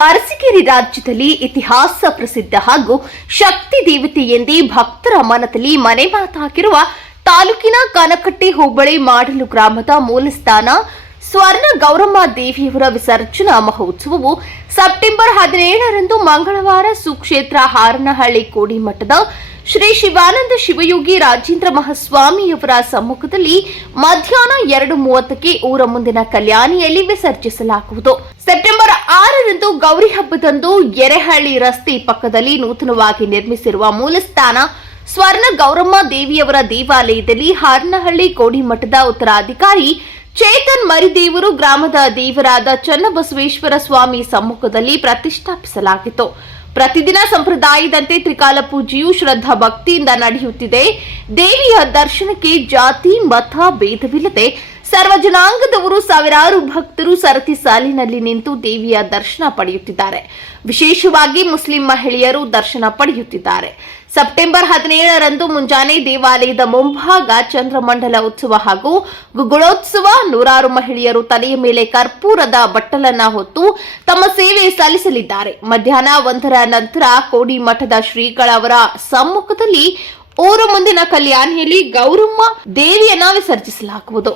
ಅರಸೀಕೆರೆ ರಾಜ್ಯದಲ್ಲಿ ಇತಿಹಾಸ ಪ್ರಸಿದ್ಧ ಹಾಗೂ ಶಕ್ತಿ ದೇವತೆ ಎಂದೇ ಭಕ್ತರ ಮನದಲ್ಲಿ ಮನೆ ಮಾತಾಗಿರುವ ತಾಲೂಕಿನ ಕನಕಟ್ಟಿ ಹೋಬಳಿ ಮಾಡಲು ಗ್ರಾಮದ ಮೂಲಸ್ಥಾನ ಸ್ವರ್ಣ ಗೌರಮ್ಮ ದೇವಿಯವರ ವಿಸರ್ಜನಾ ಮಹೋತ್ಸವವು ಸೆಪ್ಟೆಂಬರ್ ಹದಿನೇಳರಂದು ಮಂಗಳವಾರ ಸುಕ್ಷೇತ್ರ ಹಾರನಹಳ್ಳಿ ಕೋಡಿಮಠದ ಶ್ರೀ ಶಿವಾನಂದ ಶಿವಯೋಗಿ ರಾಜೇಂದ್ರ ಮಹಾಸ್ವಾಮಿಯವರ ಸಮ್ಮುಖದಲ್ಲಿ ಮಧ್ಯಾಹ್ನ ಎರಡು ಮೂವತ್ತಕ್ಕೆ ಊರ ಮುಂದಿನ ಕಲ್ಯಾಣಿಯಲ್ಲಿ ವಿಸರ್ಜಿಸಲಾಗುವುದು. ಸೆಪ್ಟೆಂಬರ್ ಆರರಂದು ಗೌರಿ ಹಬ್ಬದಂದು ಎರೆಹಳ್ಳಿ ರಸ್ತೆ ಪಕ್ಕದಲ್ಲಿ ನೂತನವಾಗಿ ನಿರ್ಮಿಸಿರುವ ಮೂಲಸ್ಥಾನ ಸ್ವರ್ಣ ಗೌರಮ್ಮ ದೇವಿಯವರ ದೇವಾಲಯದಲ್ಲಿ ಹಾರನಹಳ್ಳಿ ಕೋಡಿಮಠದ ಉತ್ತರಾಧಿಕಾರಿ ಚೇತನ್ ಮರಿದೇವರು ಗ್ರಾಮದ ದೇವರಾದ ಚನ್ನಬಸವೇಶ್ವರ ಸ್ವಾಮಿ ಸಮ್ಮುಖದಲ್ಲಿ ಪ್ರತಿಷ್ಠಾಪಿಸಲಾಗಿತ್ತು. ಪ್ರತಿದಿನ ಸಂಪ್ರದಾಯದಂತೆ ತ್ರಿಕಾಲ ಪೂಜೆಯು ಶ್ರದ್ಧಾ ಭಕ್ತಿಯಿಂದ ನಡೆಯುತ್ತಿದೆ. ದೇವಿಯ ದರ್ಶನಕ್ಕೆ ಜಾತಿ, ಮತ, ಭೇದವಿಲ್ಲದೆ ಸರ್ವ ಜನಾಂಗದವರು ಸಾವಿರಾರು ಭಕ್ತರು ಸರತಿ ಸಾಲಿನಲ್ಲಿ ನಿಂತು ದೇವಿಯ ದರ್ಶನ ಪಡೆಯುತ್ತಿದ್ದಾರೆ. ವಿಶೇಷವಾಗಿ ಮುಸ್ಲಿಂ ಮಹಿಳೆಯರು ದರ್ಶನ ಪಡೆಯುತ್ತಿದ್ದಾರೆ. ಸೆಪ್ಟೆಂಬರ್ ಹದಿನೇಳರಂದು ಮುಂಜಾನೆ ದೇವಾಲಯದ ಮುಂಭಾಗ ಚಂದ್ರಮಂಡಲ ಉತ್ಸವ ಹಾಗೂ ಗುಗುಳೋತ್ಸವ ನೂರಾರು ಮಹಿಳೆಯರು ತಲೆಯ ಮೇಲೆ ಕರ್ಪೂರದ ಬಟ್ಟಲನ್ನ ಹೊತ್ತು ತಮ್ಮ ಸೇವೆ ಸಲ್ಲಿಸಲಿದ್ದಾರೆ. ಮಧ್ಯಾಹ್ನ ಒಂದರ ನಂತರ ಕೋಡಿ ಮಠದ ಶ್ರೀಗಳವರ ಸಮ್ಮುಖದಲ್ಲಿ ಊರು ಮುಂದಿನ ಕಲ್ಯಾಣಿಯಲ್ಲಿ ಗೌರಮ್ಮ ದೇವಿಯನ್ನ ವಿಸರ್ಜಿಸಲಾಗುವುದು